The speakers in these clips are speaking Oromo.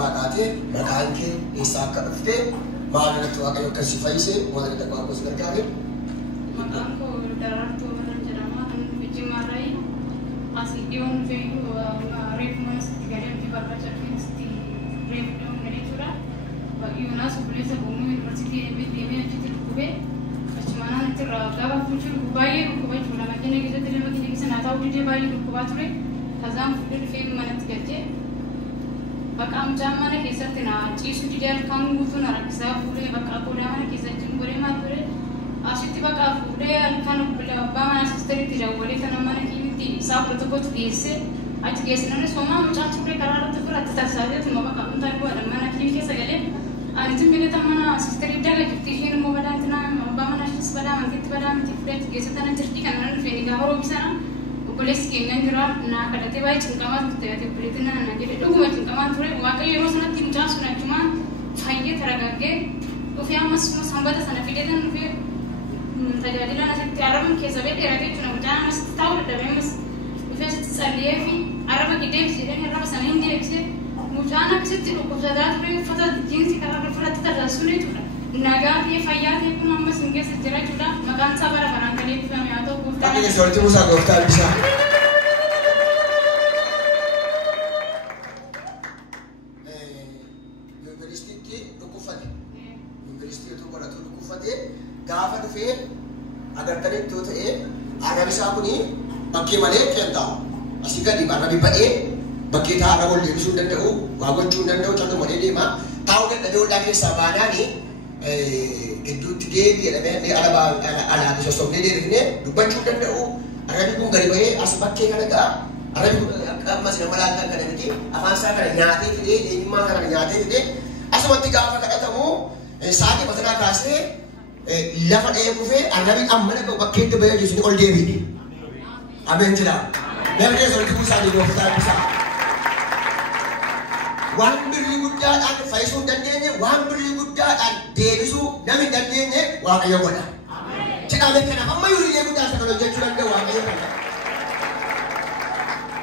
baataate maqaan kee eessaa akka dhufte maal irratti waaqayyo akka si fayyise maal irratti waaqayyo si gargaare. Maqaan koo Daraartuu Maran jedhama. Jimmaarraa asii dhiyoon fe'uu reefu mana sitti galee barbaacha keessatti reefu dhiyoon galee jira. Yoonaas obboleessa Boomuu Yuunivarsiitii deemee achitti dhukkubee achumaan itti irraa gaafa fuuchuu baay'ee dhukkuba jechuudha. Makina keessatti illee makina keessa naa ta'uu didee baay'ee dhukkubaa ture. Kazaan fuudhee dhufee manatti galchee bakka amjaan mana keessatti na ciisu didee halkan guutuu na rakkisaa fuudhee bakka qodaa mana keessatti jimboree maal ture. Asitti bakka fuudhee halkan abbaa mana sisteriitti dawwalee kana mana kiimitti isaa fudhata gootu geessee achi geessinaan soomaa mucaan turre karaa irratti fudhatti tarsaateetuma bakka amtaan bu'aadha mana kiimii keessa galee ani timbineta mana sisterii daga jirti isheen immoo badaantina abbaa mana isheenis badaa mantiitti badaa mantii fudhatti geessatana jirti kan mana dhufee gaafa roobisana obboleessi keenyan jira naa kadhatee baay'ee cinqamaa turte ati obboleetti na jedhe dhuguma cinqamaa ture waaqayyo yeroo sanatti mucaan sun achumaan fayyee taragaggee dhufee ammas sanbata sana fideetan dhufee tajaajilaan asitti arrabni keessa dheeratee jechuudha mucaan ammas taa'uu dadhabee ammas dhufee asitti tsallee fi arraba deebisee jedhanii arraba sana hin deebisee mucaan akkasitti dhukkubsataa ture uffata jiinsi karaa fudhatti tajaajiluu jechuudha. Nagaa ta'ee fayyaa ta'ee kun ammas hin keessa jira jechuudha. Maqaan isaa bara baraan kan eebbifame haa ta'u gooftaan. Akka keessatti Musaa gooftaan isaa. Yuunivarsiitiitti dhukkubfate. Yuunivarsiitii otoo baratu dhukkubfate gaafa dhufee agartanitti yoo ta'e arrabi isaa kuni bakkee malee kan ta'u. Asii gadi arrabi ba'ee bakkee ta'a arraba ol deebisuu hin danda'u, waa gochuu hin danda'u, callee malee deema. Taa'uu dadhabee hodhaa keessaa baanaani gidduutti deebi'ee alaatti sossobnee deebifnee dubbachuu danda'u. Arrabi kun gadi ba'ee as bakkee kana ga'a. Arrabi kun ammas nama laattan kana miti afaan isaa kana nyaatee fidee eenyummaa kana nyaatee fidee asumatti gaafa kadhatamu sa'aatii matanaa kaasee lafa dha'ee kufee arrabi amma dhaqu bakkeetti ba'ee jechuun ol deebi'e. Ameen jedha. Namni keessatti kuusaa deebi'ee ofiisaa kuusaa. Waan birrii guddaadhaan fayyisuu hin dandeenye, waan birrii guddaadhaan deebisuu namni hin dandeenye waaqayyo godha. Jedhamee kanaaf amma yuurilee guddaa isa kana hojjechuu danda'u waaqayyo kana.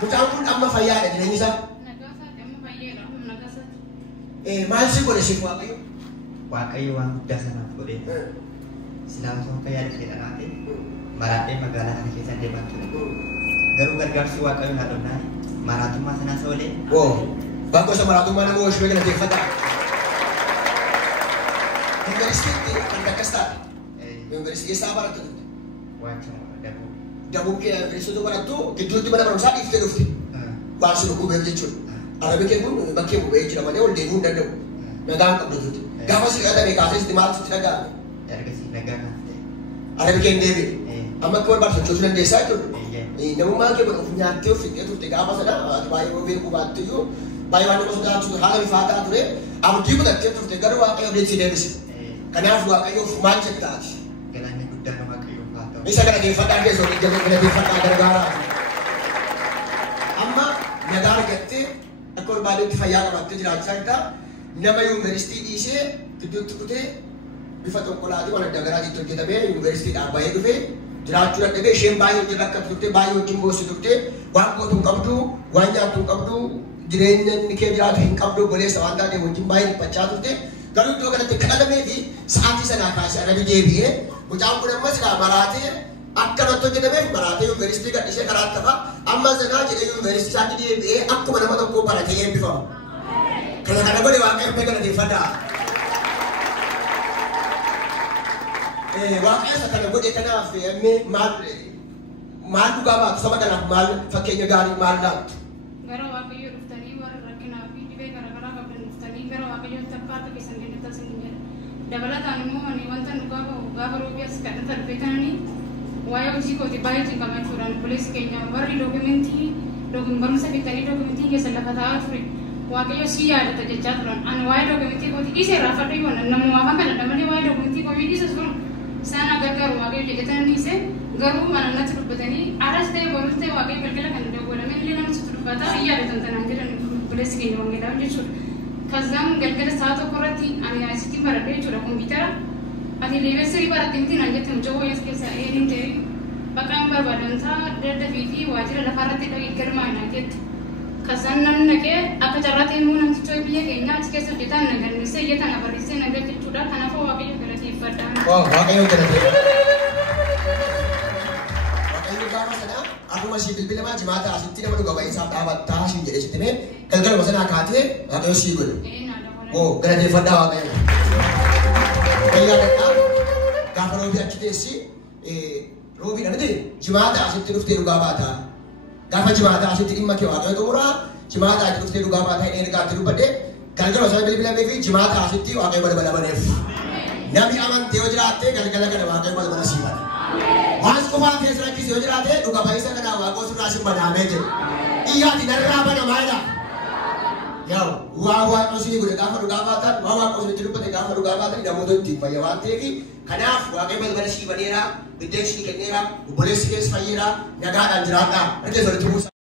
Mucaan kun amma fayyaadha jireenyi isaa. Nagaasaati amma fayyeedha nagaasaati. Maal si godhe siif waaqayyo? Waaqayyo waan guddaa sanaaf godhe. Silaa osoo akka yaada jedhanaa ta'e maraadhee magaalaa kana keessa deemaa ture. Garuu gargaarsi waaqayyo haa dhonnaa maraatummaa sanaas oolee. Bakka isa maraatummaa nama oolchuu galateeffata. Yuunivarsiitii kan akkas taate. Yuunivarsiitii keessaa barattu turte. Waacha dabuu. Dabuu kee yuunivarsiitii barattu gidduutti mana barumsaa dhiiftee dhufte. Waan si dhukkubeef jechuudha. Arabi kee kun bakkee bu'ee jira malee ol deemuu hin danda'u. Nagaan qabdu turte. Gaafa si kadhame kaasee sitti maal sitti dhaga'ame? Ergasii nagaa kan ta'e. Arabi kee hin deebi'e. Amma akka barbaadu sochoosuu dandeessaa jechuudha. Namummaa kee godhuuf nyaattee of fixee turte gaafa sana ati baay'ee beekuu baattiyyuu baay'ee waan nama sodaachisu haala bifaataa ture abdii godhattee turte garuu waaqayyo deebisi deebise. Kanaaf waaqayyoof maal jettaati? Galanni guddaan waaqayyoof haa ta'u. Isa galateeffadhaa keessoo galateeffadhaa gargaaraa. Amma nagaa argattee akka barbaadetti fayyaa qabattee jiraachaa jirta. Nama yuunivarsiitii dhiisee gidduutti kutee bifa konkolaataa waan adda garaatiitti hojjetamee yuunivarsiitiidhaan baay'ee dhufee jiraachuu dadhabee isheen baay'ee hojii rakkatu turte baay'ee hojiin boossi turte waan gootu hin qabdu waan nyaattu hin qabdu jireenya inni kee jiraatu hin qabdu goleessa waan taatee hojiin baay'ee dhiphachaa turte garuu iddoo kanatti kadhatamee fi sa'aatii sanaa kaasee arabi deebi'ee mucaan kun ammas maraatee akkanatti hojjetameef maraatee yuunivarsiitii gadhiisee karaa tafa amma sanaa jedhee yuunivarsiitii isaatti deebi'ee akkuma nama tokkoo baratee eebbifamu. Kana godhe waaqayyo galateeffadhaa. Waaqayyo isa kana godhe kanaaf maal dhugaa baatu saba kanaaf maal fakkeenya gaarii maal laattu? Gara waaqayyo dhuftanii warra rakkinaa fi dhibee garaagaraa qabdan dhuftanii gara waaqayyo takka akka keessan kennitan sin jedha. Dabalataan immoo ani wanta nu gaafa roobii as kadhata dhufe kananii waa'ee hojii kooti baay'ee cinqamachuudhaan obboleessi keenya warri dookumentii barumsa fixanii dookumentii keessa lafa taa'aa ture. Waaqayyo si yaadata jechaa turan. Ani waa'ee dookumentii kooti dhiisee irraa fadhu yoo namummaa kan kadhadha malee waa'ee dookumentii koomii dhiisas kun isaan gargaaru waaqayyo jedhetan dhiise garuu mana natti dubbatanii aras ta'e borus ta'e waaqayyo galgala kan dawwalamee illee namatti dubbataa hin yaadatan tanaan jedhan obboleessi keenya wangeelaa jechuudha. Kazaan galgala sa'a tokko irratti ani asitti baradhee jechuudha kompiitara. Ati leebessirii baratte miti naan jette mucaa wayyaas keessaa eediin ta'e bakka hin barbaadamtaa daddafii fi waajjira lafaarratti dhaqee galmaa hin jette. Kazaan namni naqee akka carraa ta'e immoo namticha biyya keenya iyyataan nagannisee iyyatan abarrisee nagaa jechuudha. Kanaafuu waaqayyo galateeffadhaa. Waaqayyo galateeffadhaa. Waaqayyo gaafa sana akkuma si bilbilamaa jimaata asitti nama dhuga ba'iinsaaf dhaabattaa siin jedhee sitti mee galgaluma sanaa kaatee waaqayyo sii godhe. Galateeffadhaa waaqayyo. Fayyaadadhaa gaafa roobii achi teessi roobiidha miti jimaata asitti dhuftee dhugaa baataa. Gaafa jimaata asitti dhimma kee waaqayyo xumuraa jimaata asitti dhuftee dhugaa baataa inni ergaatti dubbadhe galgaluma sana bilbilamee fi jimaata asitti waaqayyo balbala baneef. Namni amantee yoo jiraatte galgala kana waaqayyo balbala sii bana. Waan qofaa keessa rakkisi yoo jiraate dhuga ba'iinsa kanaa waaqoo sirraa sin banaamee jedhe. Iyyaati narraa banamaa jedha. Yaa'u waa waaqoo sinii godhe gaafa dhugaa baatan waa waaqoo sinitti dubbate gaafa dhugaa baatan namoota ittiin fayya waan ta'eef kanaaf waaqayyo balbala sii baneera biddeen sii kenneera obboleessi keessa fayyeera nagaadhaan jiraadhaa.